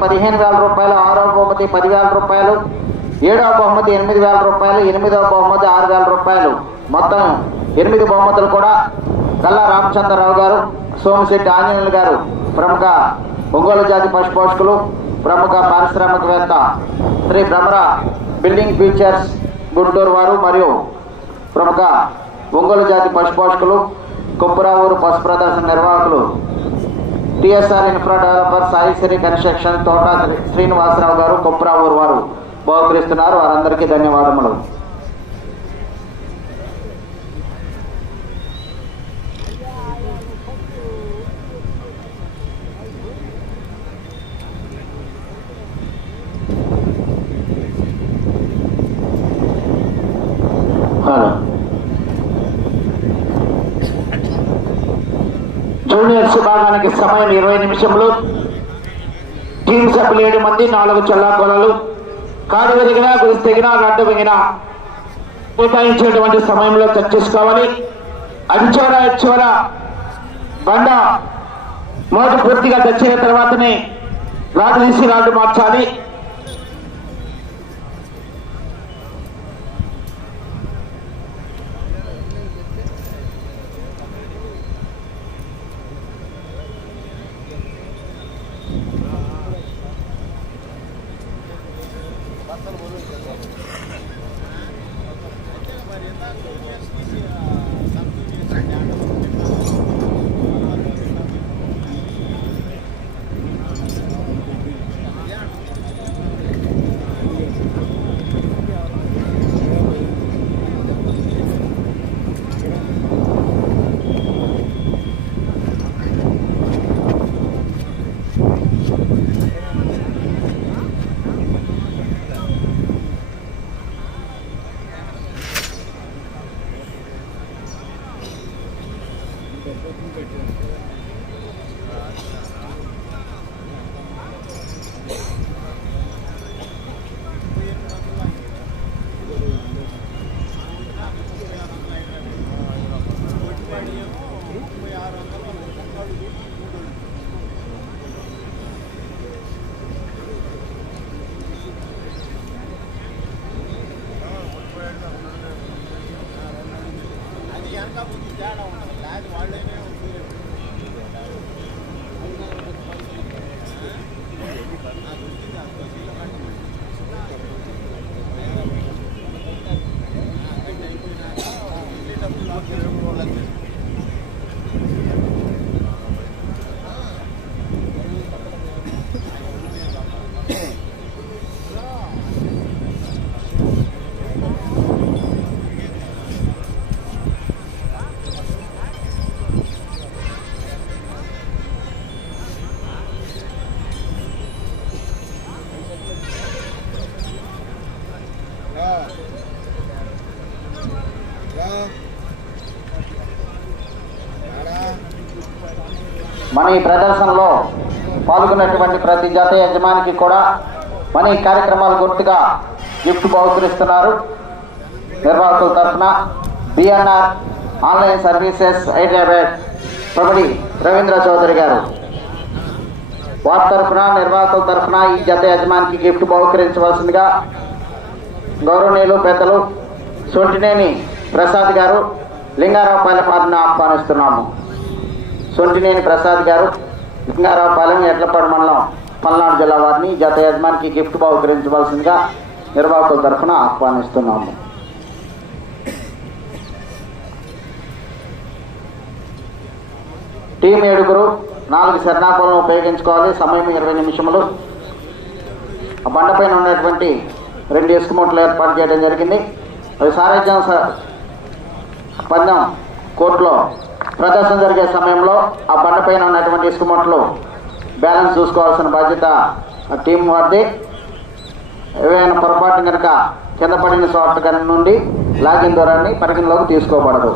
పదిహేను వేల రూపాయలు ఆరో బహుమతి పదివేల రూపాయలు ఏడవ బహుమతి ఎనిమిది వేల రూపాయలు ఎనిమిదవ బహుమతి ఆరు వేల రూపాయలు. మొత్తం ఎనిమిది బహుమతులు కూడా గల్లా రామచంద్రరావు గారు సోమశెట్టి ఆంజనేయులు గారు ప్రముఖ ఒంగోలు జాతి పశుపోషకులు ప్రముఖ పారిశ్రామికవేత్త శ్రీ భ్రమర బిల్డింగ్ ఫీచర్స్ గుంటూరు వారు మరియు ప్రముఖ ఒంగోలు జాతి పశుపోషకులు కొప్పురావూరు పశు ప్రదర్శన నిర్వాహకులు TSR infra developer Saisri construction Thota Srinivasarao గారు కొప్పురావూరు వారు బహుకరిస్తున్నారు. వారందరికీ ధన్యవాదములు. జూనియర్స్ సమయం ఇరవై నిమిషంలో టీం సభ్యులు ఏడు మంది నాలుగు చల్లాకొలలు. కాడు విరిగినా గురి తెగినా గడ్డ విగిన కేటాయించేటువంటి సమయంలో చర్చించుకోవాలి అది చివర చివర బండ మొదటి పూర్తిగా తెచ్చిన తర్వాతనే రాజు తీసి రాడు మార్చాలి. பேருக்காக போச்சு நான் ஒன்றும் இல்லை அது வாழ்வே మన ఈ ప్రదర్శనలో పాల్గొన్నటువంటి ప్రతి జత యజమానికి కూడా మన ఈ కార్యక్రమాలు గుర్తుగా గిఫ్ట్ బహుకరిస్తున్నారు నిర్వాహకుల తరఫున బిఎన్ఆర్ ఆన్లైన్ సర్వీసెస్ హైదరాబాద్ ప్రబడి రవీంద్ర చౌదరి గారు. వారి తరఫున నిర్వాహకుల తరఫున ఈ జత యజమానికి గిఫ్ట్ బహుకరించవలసిందిగా గౌరవనీయులు పెద్దలు సొంటినేని ప్రసాద్ గారు లింగారావుపాలెం వారిని ఆహ్వానిస్తున్నాము. సొంటినేని ప్రసాద్ గారు లింగారావుపాలెం ఎడ్లపాడు మండలం పల్నాడు జిల్లా వారిని జత యజమానికి గిఫ్ట్ బహుకరించవలసిందిగా నిర్వాహకుల తరఫున ఆహ్వానిస్తున్నాము. టీం ఏడుగురు నాలుగు శరణాకులను ఉపయోగించుకోవాలి. సమయం ఇరవై నిమిషములు. ఆ బండపైన ఉన్నటువంటి రెండు ఇసుకమూటలు ఏర్పాటు చేయడం జరిగింది. అవి సారథ్యం పందెం కోర్టులో ప్రదర్శన జరిగే సమయంలో ఆ బండపైన ఉన్నటువంటి ఇసుకమూటలు బ్యాలెన్స్ చూసుకోవాల్సిన బాధ్యత టీం వారిది. ఏవైనా పొరపాటు కనుక కింద పడిన చోట గన్ నుండి లాగిన్ దూరాన్ని పరిగణలోకి తీసుకోబడదు.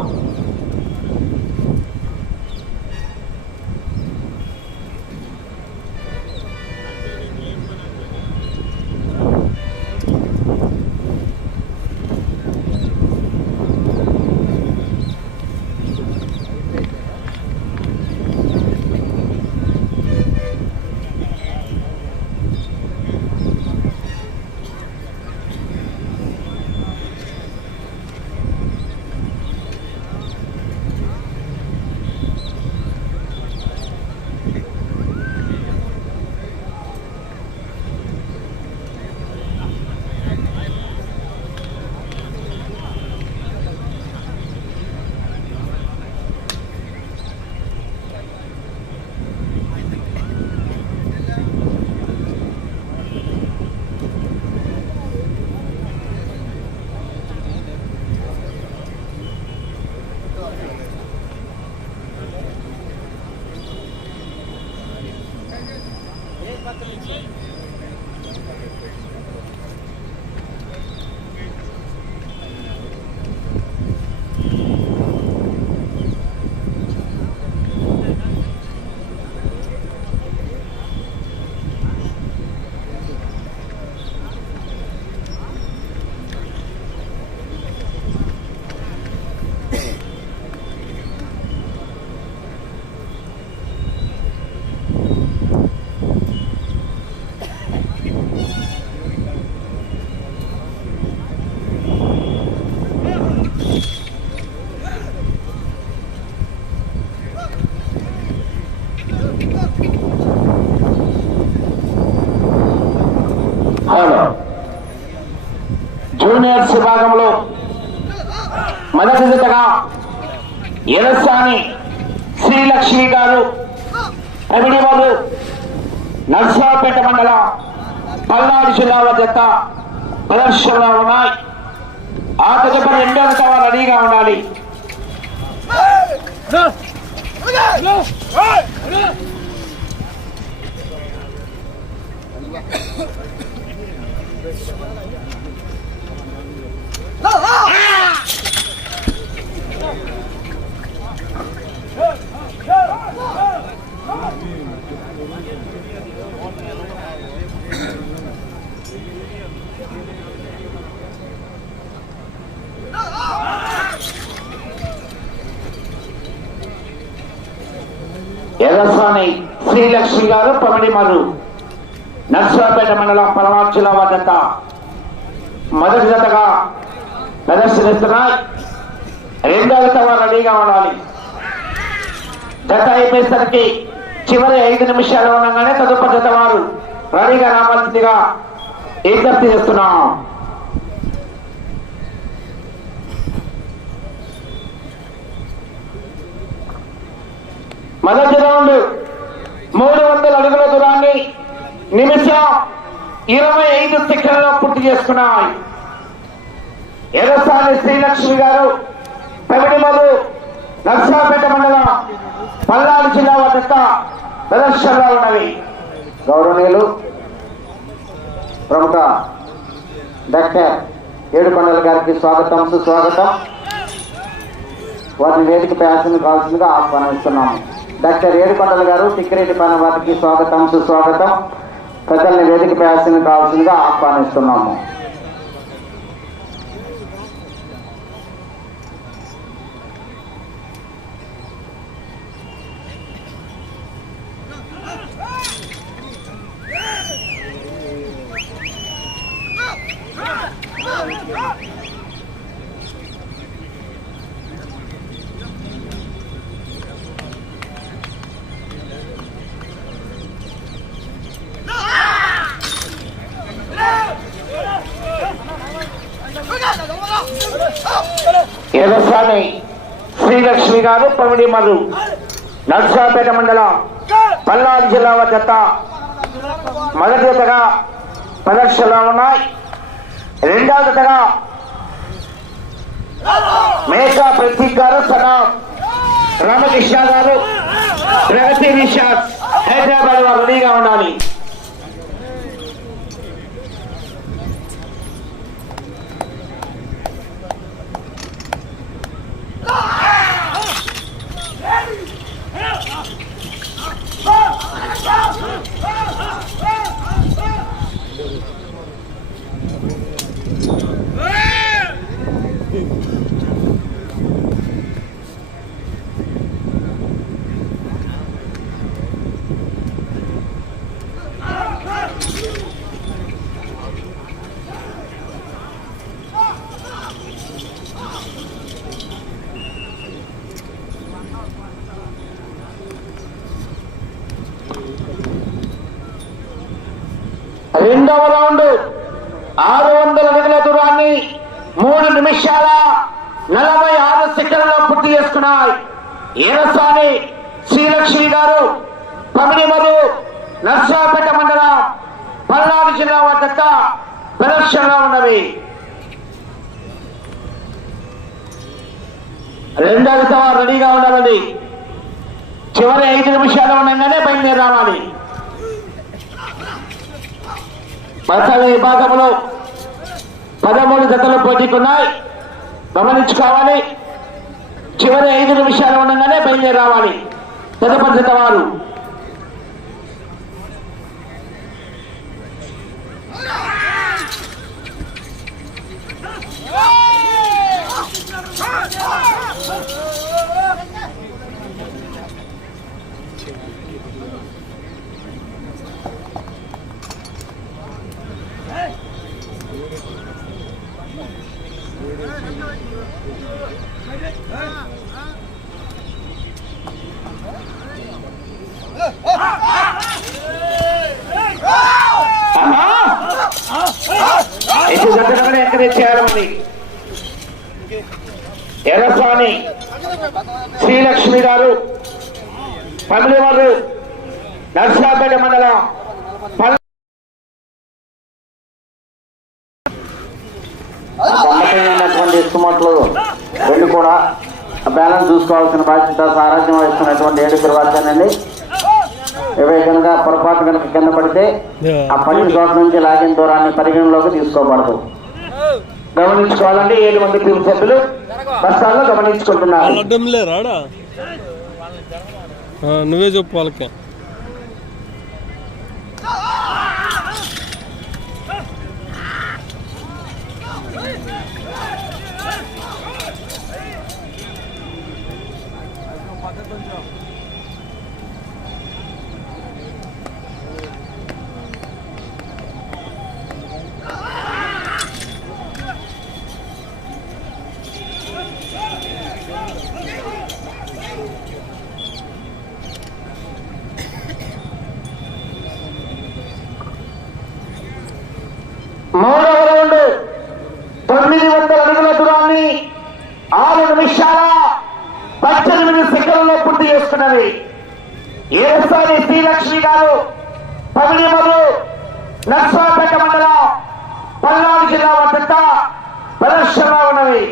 జూనియర్స్ విభాగంలో మొదటి జతగా ఎరస్వామి శ్రీలక్ష్మి గారు అవిడివారు నర్సాపేట మండల పల్నాడు జిల్లాల జత ప్రదర్శనలో ఉన్నాయి. ఆ తదుపరి రెండో జత రెడీగా ఉండాలి. ఎర్రస్వామి శ్రీలక్ష్మి గారు పమిడిమరు నర్సరాపేట మండలం పలనాడు జిల్లా వద్ద మొదటి జతగా ప్రదర్శనిస్తున్నాయి రెండో జత రెడీగా ఉండాలి. జత అయిపోయేసరికి చివరి ఐదు నిమిషాలు ఉండగానే తదుపరి జత వారు రెడీగా రావాల్సిందిగా విజ్ఞప్తి చేస్తున్నాం. మొదటి రౌండ్ మూడు వందల అడుగుల దూరాన్ని నిమిషం ఇరవై ఐదు శిక్షణలో పూర్తి చేసుకున్నాయి. ఎర్రసాని శ్రీలక్ష్మి గారు పెమిడిమలు నర్సాపేట మండలం పల్నాడు జిల్లా వద్ద ప్రదర్శనలో ఉన్నవి. గౌరవనీయులు ప్రముఖ డాక్టర్ ఏడుకొండల గారికి స్వాగతం సుస్వాగతం. వారిని వేదికపై ఆశను కావాల్సిందిగా ఆహ్వానిస్తున్నాము డాక్టర్ ఏడుకొండల గారు తిక్కిరెడ్డి పైన వారికి స్వాగతం సుస్వాగతం. ప్రజల్ని వేదికపై ఆశను కావాల్సిందిగా ఆహ్వానిస్తున్నాము. గారు గారు పమిడిమరు నర్సాపేట మండలం పల్నాడు జిల్లా వద్ద మొదటి జతగా ప్రదర్శనలో ఉన్నాయి. రెండవ జతగా మేఘా ప్రతీక్ గారు సనా రామకృష్ణ గారు ప్రగతి నిషాద్ హైదరాబాద్ వారు రెడీగా ఉండాలి రెండవ రౌండ్ ఆరు వందల అడుగుల దూరాన్ని మూడు నిమిషాల నలభై ఆరు సెకండ్లో పూర్తి చేసుకున్నాయి. ఏరసాని శ్రీలక్ష్మి గారు పమిడిమరు నర్సాపేట మండలం పల్నాడు జిల్లా వద్ద ప్రదర్శనలో ఉన్నవి. రెండవ తవ రెడీగా ఉండాలండి. చివరి ఐదు నిమిషాలు ఉండగానే బయలుదేరి రావాలి మసాల విభాగంలో పదమూడు జతలు పోటీకున్నాయి. గమనించుకోవాలి. చివరి ఐదు నిమిషాలు ఉండగానే బయలుదేరి రావాలి తదుపరి జత వారు. నర్సాపేట మండలం పల్- ఇస్తుమట్లు రెండు కూడా బ్యాలెన్స్ చూసుకోవాల్సిన బాధ్యత సారథ్యం వహిస్తున్నటువంటి ఏడు తిరువాచానండి ఇవే కనుక పొరపాటు కనుక కింద పడితే ఆ పడిన చోట్ల నుంచి లాగిన దూరాన్ని పరిగణలోకి తీసుకోబడదు. గమనించుకోవాలండి ఏడు మంది టీం సభ్యులు బస్తాల్లో గమనించుకుంటున్నారు. నువ్వే చెప్పు వాళ్ళకి మూడవ రౌండ్ తొమ్మిది వందల అడుగుల దూరాన్ని ఆరు నిమిషాల పద్దెనిమిది సెకండ్లలో పూర్తి చేస్తున్నది. ఏసారి శ్రీలక్ష్మి గారు పమిడిమలు నర్సాపేట మండలం పల్నాడు జిల్లా వద్ద ప్రదర్శనలో ఉన్నవి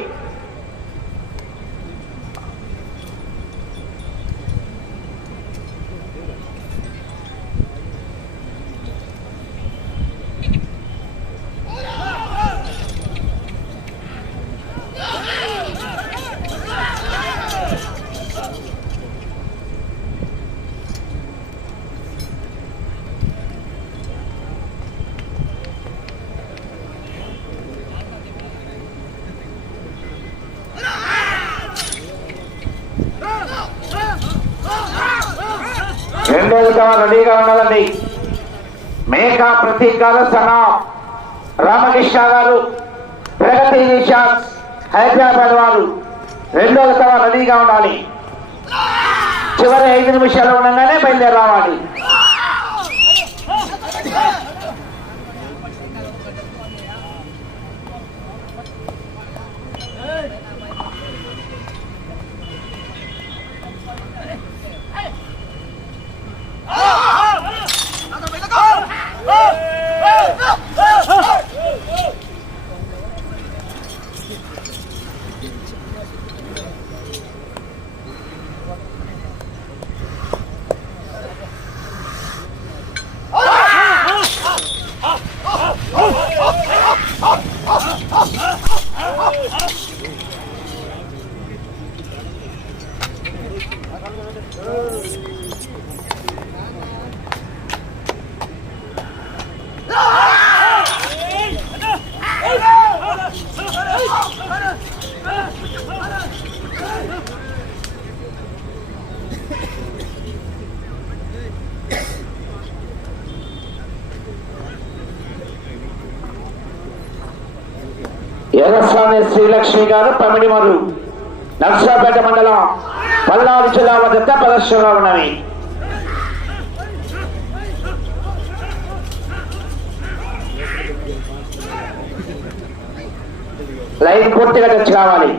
రెండోది కావాలి రెడీగా ఉండాలండి మేకా సనా. రామకృష్ణ గారు ప్రగతి నిషాద్ హైదరాబాద్ వారు రెండోది కావాలి రెడీగా ఉండాలి. చివరి ఐదు నిమిషాలు ఉండగానే బయలుదేరి రావాలి ఎర్రస్వామి శ్రీలక్ష్మి గారు పమిడిమరు నర్సాపేట మండలం పల్నాడు జిల్లా వద్ద ప్రదర్శనలో ఉన్నవి. లైన్ పూర్తిగా తెచ్చి కావాలి.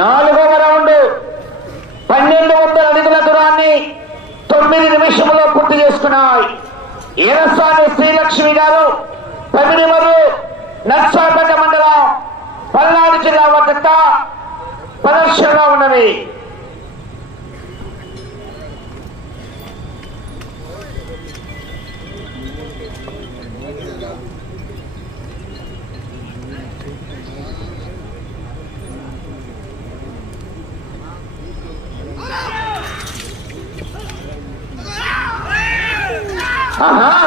నాలుగవ రౌండ్. పన్నెండు వందల అడుగుల దూరాన్ని తొమ్మిది నిమిషంలో పూర్తి చేసుకున్నాయి. ఏరస్వామి శ్రీలక్ష్మి గారు పమిడిమరు నర్సాపేట మండలం పల్నాడు జిల్లా వద్ద ప్రదర్శనలో ఉన్నవి. ఆహా!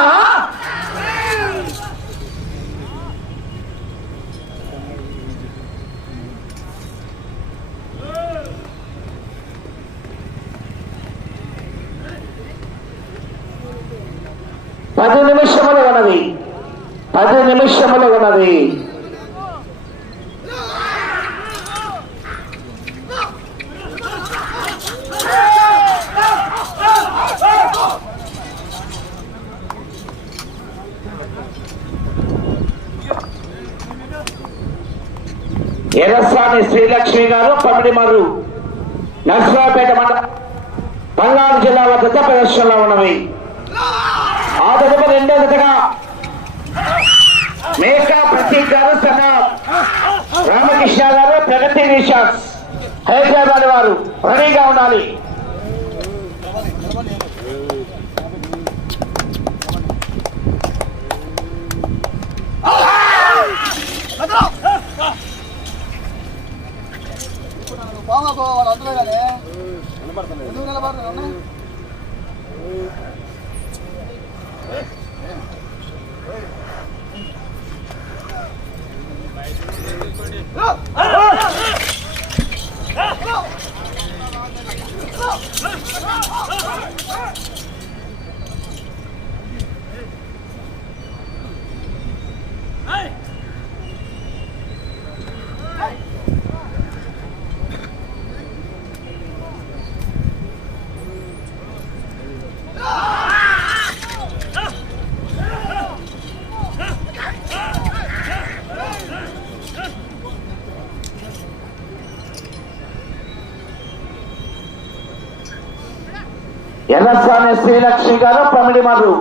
పది నిమిషములు ఉన్నది. పది నిమిషములు ఉన్నది. ఎర్రస్వామి శ్రీలక్ష్మి గారు పమిడిమర్రు నర్సరావుపేట మండలం పల్నాడు జిల్లా వద్ద ప్రదర్శనలో ఉన్నవి. ఆ తదుపరి రెండో జతగా మేకా ప్రతీక్ గారు సన్న రామకృష్ణ గారు ప్రగతి నిషాస్ హైదరాబాద్ వారు రెడీగా ఉండాలి. బాగా వాళ్ళు అందులో కానీ. ఎందుకు నిలబడుతున్నా Oh! ఎర్రస్వామి శ్రీలక్ష్మి గారు పమిడిమర్రు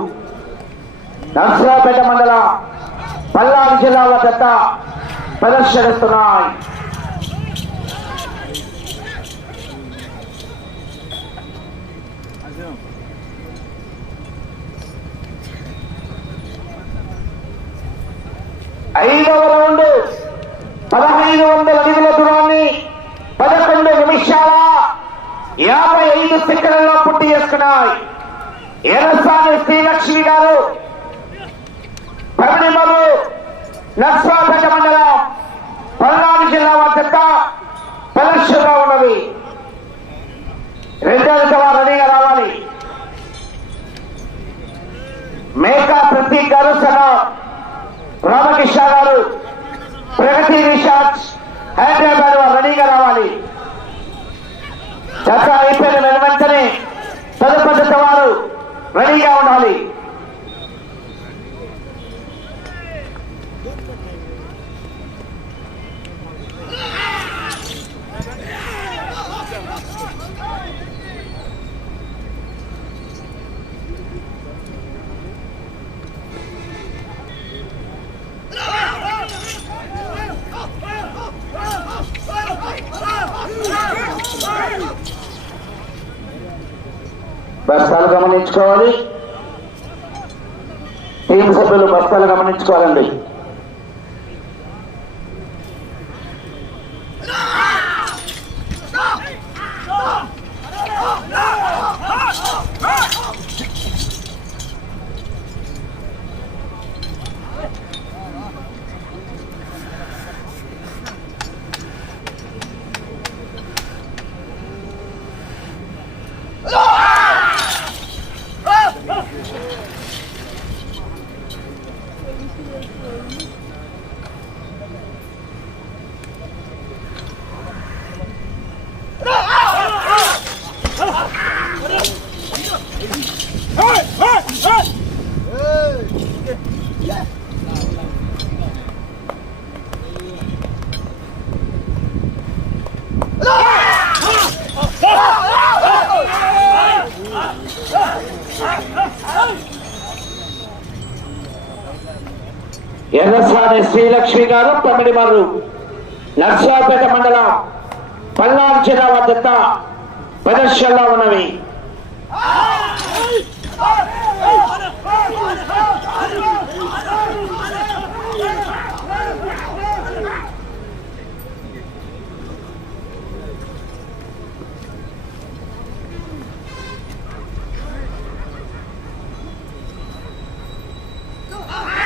నర్సరావుపేట మండల పల్నాడు జిల్లాల పెద్ద ప్రదర్శనిస్తున్నాయి ఐదవ రౌండ్ పదహైదు వందల అడుగుల దూరాన్ని పదకొండు నిమిషాల యాభై ఐదు సెకండ్లలో పుట్టి చేసుకున్నాయి ఎర్రస్వామి శ్రీలక్ష్మి గారు పరిణిమలు నర్సాపేట మండలం పల్నాడు జిల్లా మధ్యత ప్రదర్శనలో ఉన్నది. రెండవ సభ రెడీగా రావాలి. మేకా ప్రతీక్ గారు సన రామకృష్ణ గారు ప్రగతి రీసార్జ్ హైదరాబాద్ వారు రెడీగా రావాలి చర్చ అయిపోయిన వెంటనే తదుపరి వారు రెడీగా ఉండాలి బస్తాలు గమనించుకోవాలి టీం సభ్యులు గమనించుకోవాలండి. ఎర్రస్వామి శ్రీలక్ష్మి గారు తమిడిమర్రు నర్సాపేట మండలం పల్నాడు జిల్లా వద్ద ప్రదర్శనలో ఉన్నవి. ఏం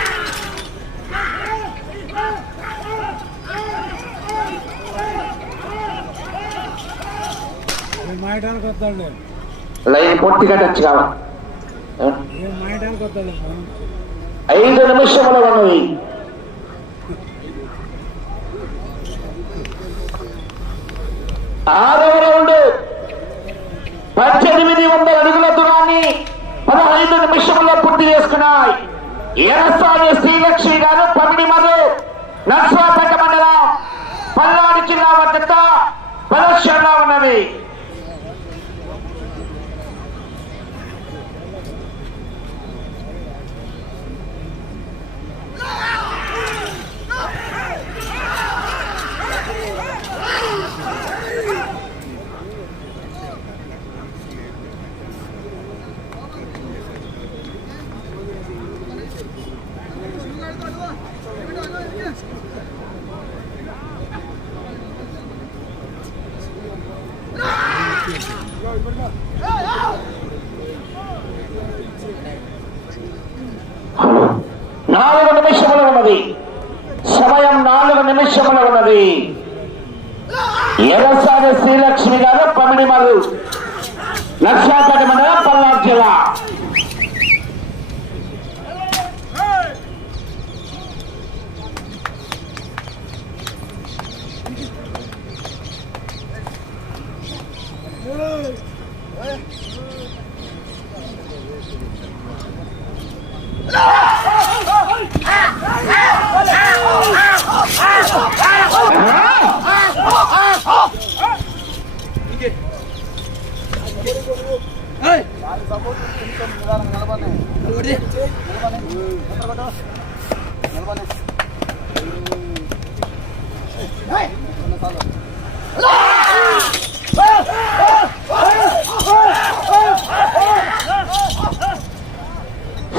లైన్ ఐదు నిమిషములు ఉన్నవి ఆరవ రౌండ్. పద్దెనిమిది వందల అడుగుల దూరాన్ని పదహైదు నిమిషంలో పూర్తి చేసుకున్నాయి. ఎరసాని శ్రీలక్ష్మి గారు మరు నర్సాపేట మండలం పల్నాడు జిల్లా ప్రదర్శనలో ఉన్నవి నాలుగు నిమిషములు ఉన్నది. సమయం నాలుగు నిమిషములు ఉన్నది. ఎర్రసాని శ్రీలక్ష్మి గారు పమిడిమరు లక్షాపేట మండలం పల్నాడు జిల్లా.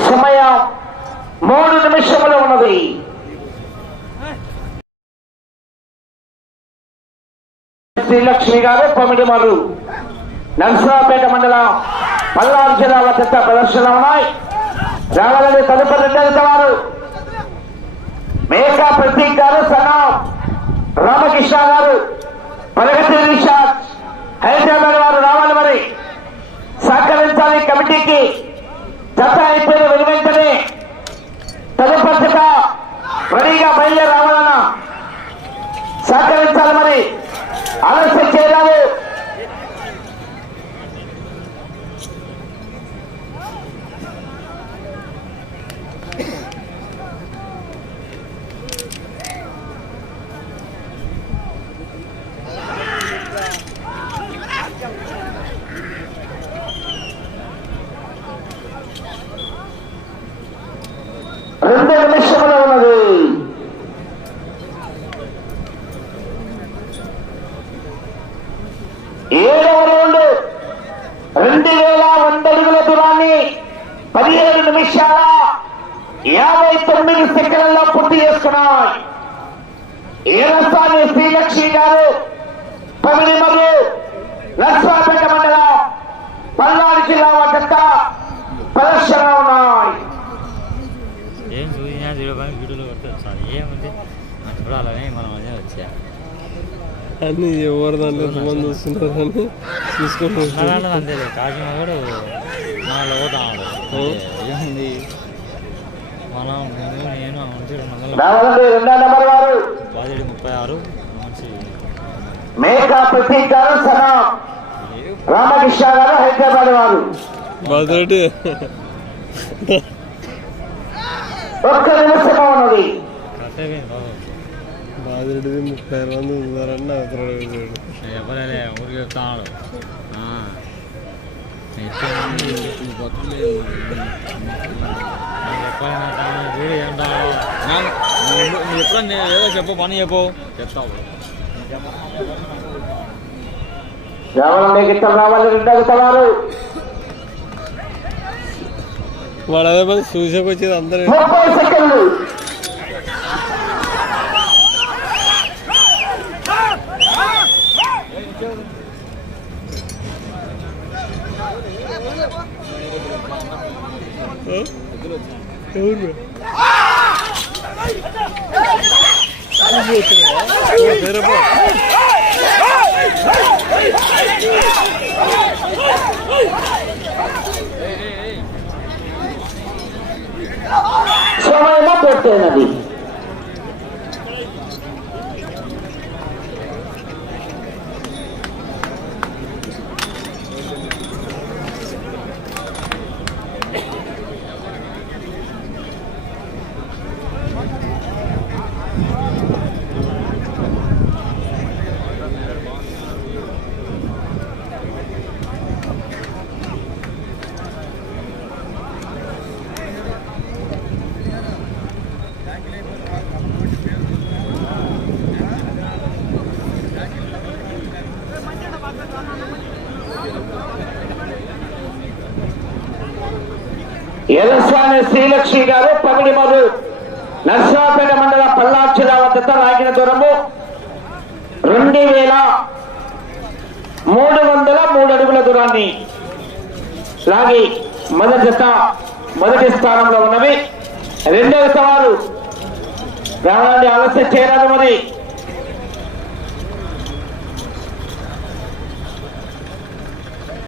సమయం మూడు నిమిషములు ఉన్నది. శ్రీలక్ష్మి గారు పమిడిమరు నర్సరాపేట మండలం పల్నాడు జిల్లా వద్ద ప్రదర్శన ఉన్నాయి. రావాలని తదుపరి రెండవ వారు మేకా ప్రతీక్ గారు సనాం రామకృష్ణ గారు ప్రగతి రిషాద్ హైదరాబాద్ వారు రావాలి మరి. సహకరించాలి కమిటీకి. జత అయిపోయిన వెనువెంటనే తదుపరి రెడీగా బయలుదేరి రావాలన్నా సహకరించాలి మరి ఆలస్యం చేయరాదు రెండు నిమిషములు ఉన్నది ఏడవ రౌండ్ రెండు వేల వంద అడుగుల దూరాన్ని పదిహేడు నిమిషాల యాభై తొమ్మిది సెకండ్లలో పూర్తి చేసుకున్నాయి ఏరసాని శ్రీలక్ష్మి గారు పమిడి మరియు లక్ష్మాపేట మండలం పల్నాడు జిల్లా వద్ద ప్రదర్శన ఉన్నాయి ఏం చూసినా చూడగానే వీడియోలో కొట్టారు సార్ ఏముంది మనం చూడాలని మనం అదే వచ్చా అన్ని ఎవరు దాంట్లో ఎంతమంది వస్తున్నారు అని అంతే మనం నేను మంచి రెండు ముప్పై ఆరు మంచి. మేకా ప్రతీక్ గారు సనా. రామకృష్ణ గారు హైదరాబాద్ వారు. బాధరెడ్డి ఒక్క నిమిషం ఉన్నది. బాబు బాధరెడ్డిది ముప్పై ఆరు మంది ఉన్నారని నాకు త్వరగా చూడు నేను చెప్పలేదే ఊరికి చెప్తాడు చూడు ఏంటాడు నువ్వు ఎప్పుడో నేను ఏదో చెప్పు పని చెప్పు చెప్తావు రావాలండి గిట్టం రావాలి రెండో gritando. Só vai uma portena ali. యదస్వామి Srilakshmi గారు పమిడి మధు నర్సాపేట మండల పల్నాడు వద్ద లాగిన దూరము రెండు వేల మూడు వందల మూడు అడుగుల దూరాన్ని లాగి మొదటి జత మొదటి స్థానంలో ఉన్నవి. రెండవ సవాలు రావాలని ఆలస్యం చేయరాదు మరి.